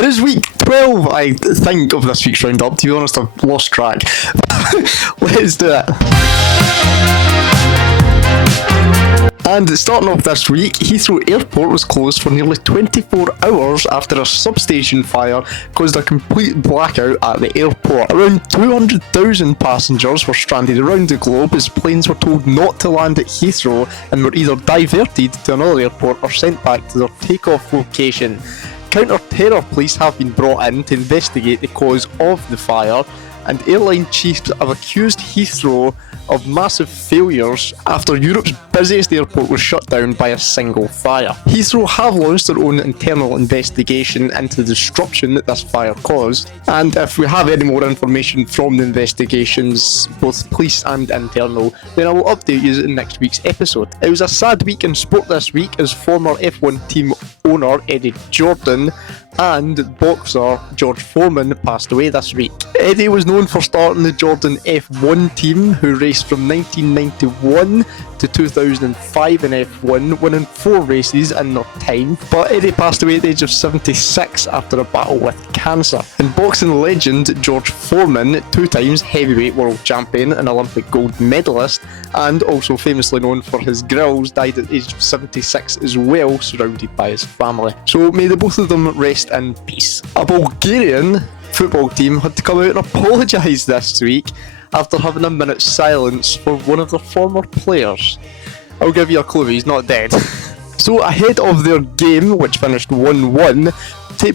It is week 12, I think, of this week's Roundup. To be honest, I've lost track. Let's do it. And starting off this week, Heathrow Airport was closed for nearly 24 hours after a substation fire caused a complete blackout at the airport. Around 200,000 passengers were stranded around the globe as planes were told not to land at Heathrow and were either diverted to another airport or sent back to their takeoff location. Counter-terror police have been brought in to investigate the cause of the fire, and airline chiefs have accused Heathrow of massive failures after Europe's busiest airport was shut down by a single fire. Heathrow have launched their own internal investigation into the disruption that this fire caused, and if we have any more information from the investigations, both police and internal, then I will update you in next week's episode. It was a sad week in sport this week as former F1 team owner Eddie Jordan and boxer George Foreman passed away this week. Eddie was known for starting the Jordan F1 team, who raced from 1991 to 2005 in F1, winning 4 races in their time, but Eddie passed away at the age of 76 after a battle with cancer. And boxing legend George Foreman, 2 times heavyweight world champion and Olympic gold medalist, and also famously known for his grills, died at the age of 76 as well, surrounded by his family. So may the both of them rest in peace. A Bulgarian football team had to come out and apologise this week after having a minute's silence for one of their former players. I'll give you a clue, he's not dead. So ahead of their game, which finished 1-1,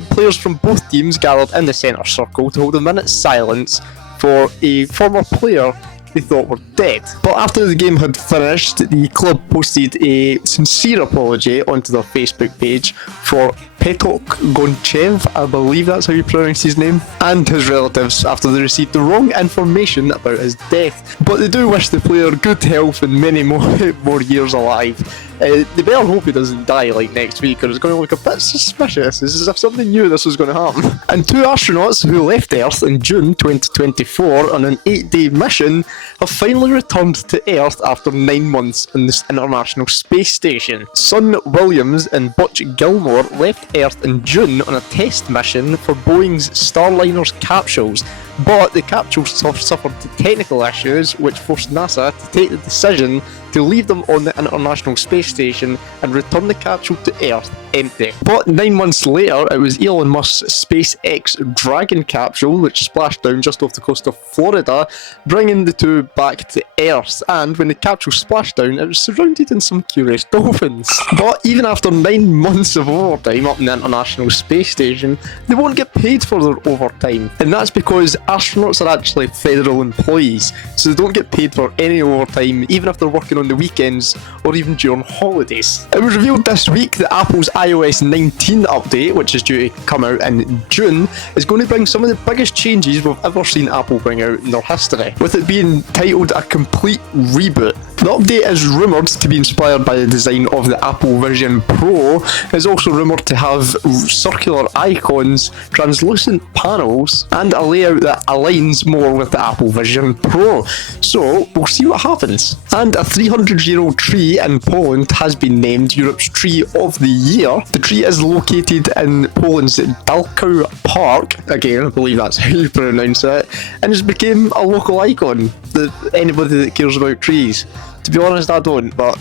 players from both teams gathered in the centre circle to hold a minute's silence for a former player they thought were dead. But after the game had finished, the club posted a sincere apology onto their Facebook page for Petok Gonchev, I believe that's how you pronounce his name, and his relatives after they received the wrong information about his death. But they do wish the player good health and many more years alive. They better hope he doesn't die like next week, or it's going to look a bit suspicious, as if something knew this was going to happen. And 2 astronauts who left Earth in June 2024 on an 8-day mission have finally returned to Earth after 9 months on the International Space Station. Son Williams and Butch Gilmore left Earth in June on a test mission for Boeing's Starliner's capsules, but the capsules suffered technical issues which forced NASA to take the decision to leave them on the International Space Station and return the capsule to Earth empty. But 9 months later, it was Elon Musk's SpaceX Dragon capsule which splashed down just off the coast of Florida, bringing the 2 back to Earth, and when the capsule splashed down, it was surrounded in some curious dolphins. But even after 9 months of overtime up in the International Space Station, they won't get paid for their overtime, and that's because astronauts are actually federal employees, so they don't get paid for any overtime, even if they're working on the weekends or even during holidays. It was revealed this week that Apple's iOS 19 update, which is due to come out in June, is going to bring some of the biggest changes we've ever seen Apple bring out in their history, with it being titled a complete reboot. The update is rumoured to be inspired by the design of the Apple Vision Pro. It's also rumoured to have circular icons, translucent panels, and a layout that aligns more with the Apple Vision Pro. So, we'll see what happens. And a 300-year-old tree in Poland has been named Europe's Tree of the Year. The tree is located in Poland's Dalkow Park, again I believe that's how you pronounce it, and has become a local icon that anybody that cares about trees. To be honest, I don't, but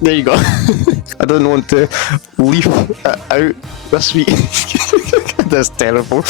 there you go. I don't want to leave it out this week. That's terrible.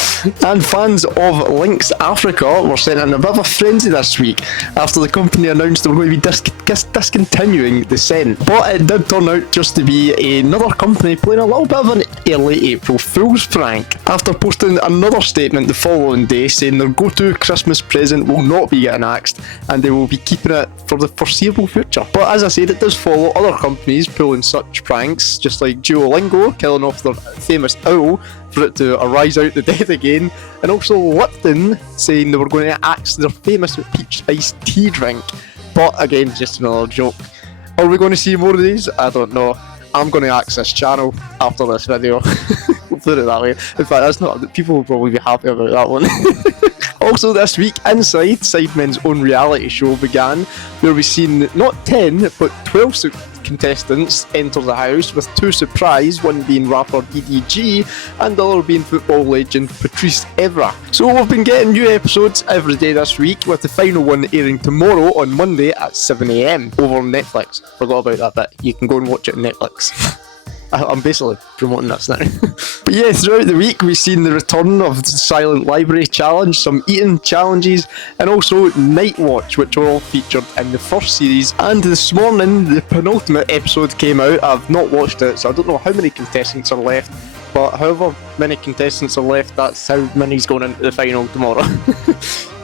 And fans of Lynx Africa were sent in a bit of a frenzy this week after the company announced they were going to be discontinuing the scent. But it did turn out just to be another company playing a little bit of an early April Fool's prank, after posting another statement the following day saying their go-to Christmas present will not be getting axed and they will be keeping it for the foreseeable future. But as I said, it does follow other companies pulling such pranks, just like Duolingo killing off their famous owl for it to arise out the dead again, and also Lipton saying they were going to axe their famous peach iced tea drink. But again, just another joke. Are we going to see more of these? I don't know. I'm going to axe this channel after this video. We'll put it that way. In fact, that's not. People will probably be happy about that one. Also this week, Inside, Sidemen's own reality show began, where we've seen not 10, but 12 contestants enter the house, with 2 surprise, one being rapper EDG and the other being football legend Patrice Evra. So we've been getting new episodes every day this week, with the final one airing tomorrow on Monday at 7 AM over on Netflix. Forgot about that bit. You can go and watch it on Netflix. I'm basically promoting this now. But yeah, throughout the week we've seen the return of the Silent Library Challenge, some eating challenges, and also Night Watch, which were all featured in the first series. And this morning, the penultimate episode came out. I've not watched it, so I don't know how many contestants are left, but however many contestants are left, that's how many's going into the final tomorrow.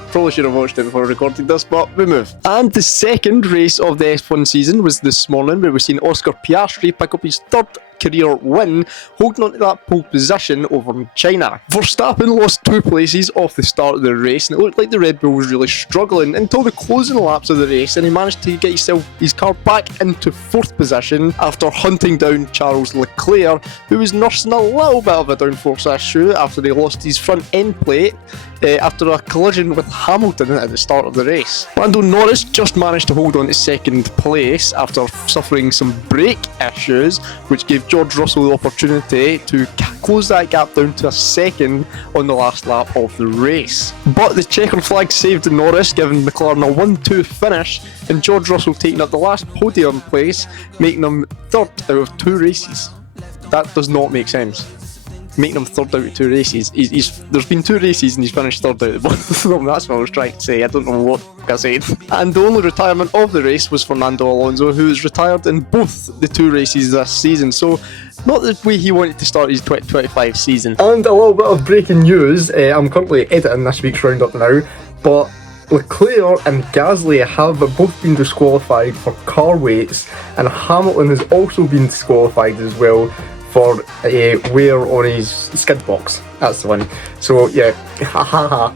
Probably should have watched it before I recorded this, but we move. And the second race of the F1 season was this morning, where we've seen Oscar Piastri pick up his 3rd career win, holding on to that pole position over China. Verstappen lost 2 places off the start of the race, and it looked like the Red Bull was really struggling until the closing laps of the race, and he managed to get his car back into 4th position after hunting down Charles Leclerc, who was nursing a little bit of a downforce issue after he lost his front end plate after a collision with Hamilton at the start of the race. Lando Norris just managed to hold on to 2nd place after suffering some brake issues, which gave George Russell the opportunity to close that gap down to a 2nd on the last lap of the race. But the checkered flag saved Norris, giving McLaren a 1-2 finish, and George Russell taking up the last podium place, making him 3rd out of 2 races. That does not make sense. Making him 3rd out of 2 races. There's been 2 races and he's finished 3rd out of both of them. That's what I was trying to say. I don't know what I said. And the only retirement of the race was Fernando Alonso, who was retired in both the 2 races this season. So not the way he wanted to start his 2025 season. And a little bit of breaking news. I'm currently editing this week's Roundup now, but Leclerc and Gasly have both been disqualified for car weights, and Hamilton has also been disqualified as well for wear on his skid box. That's the one. So yeah, haha.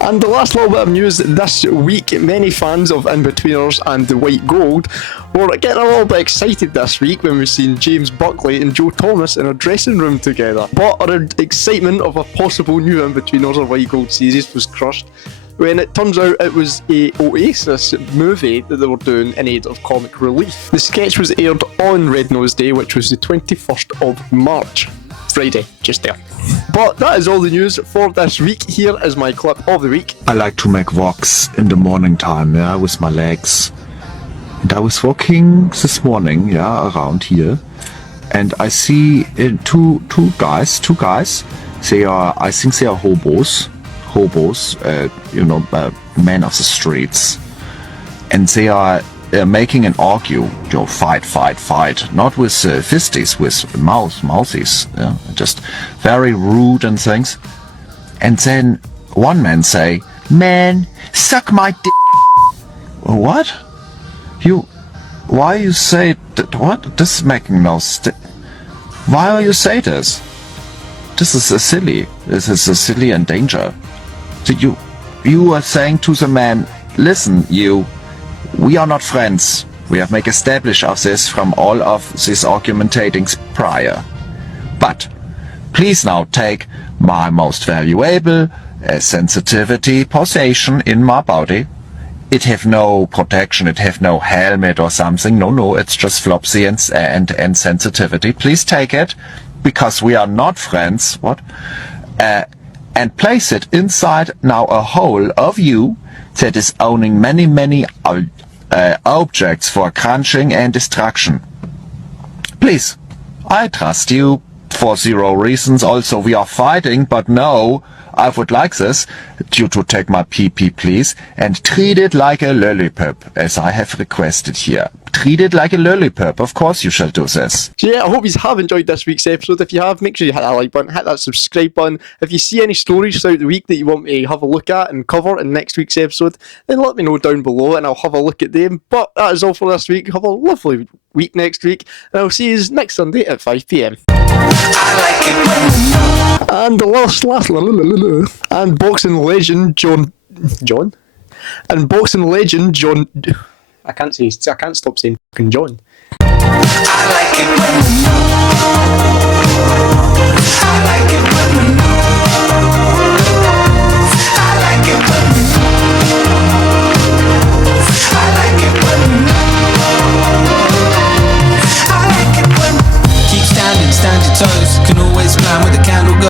And the last little bit of news this week, many fans of In-Betweeners and the White Gold were getting a little bit excited this week when we've seen James Buckley and Joe Thomas in a dressing room together. But our excitement of a possible new In-Betweeners or White Gold series was crushed when it turns out it was a Oasis movie that they were doing in aid of comic relief. The sketch was aired on Red Nose Day, which was the 21st of March. Friday, just there. But that is all the news for this week. Here is my clip of the week. I like to make walks in the morning time, with my legs. And I was walking this morning, around here, and I see two guys. I think they are hobos, men of the streets, and they are making an argue, fight, not with fisties, with mouthies, just very rude and things. And then one man say, "Man, suck my dick." What? Why you say that? What? This is making no Why are you say this? This is silly. This is silly and danger. So you are saying to the man, "Listen, we are not friends. We have make establish of this from all of these argumentatings prior. But please now take my most valuable sensitivity possession in my body. It have no protection, it have no helmet or something. No, it's just flopsy and sensitivity. Please take it, because we are not friends." What? And place it inside now a hole of you that is owning many objects for crunching and destruction. Please, I trust you for 0 reasons. Also, we are fighting, but no, I would like this, you to take my pee-pee, please, and treat it like a lollipop, as I have requested here. Treat it like a lollipop. Of course you shall do this. So yeah, I hope you have enjoyed this week's episode. If you have, make sure you hit that like button, hit that subscribe button. If you see any stories throughout the week that you want me to have a look at and cover in next week's episode, then let me know down below and I'll have a look at them. But that is all for this week. Have a lovely week next week, and I'll see you next Sunday at 5 PM. And the last and boxing legend John and boxing legend John. I can't stop saying fucking John. I like it.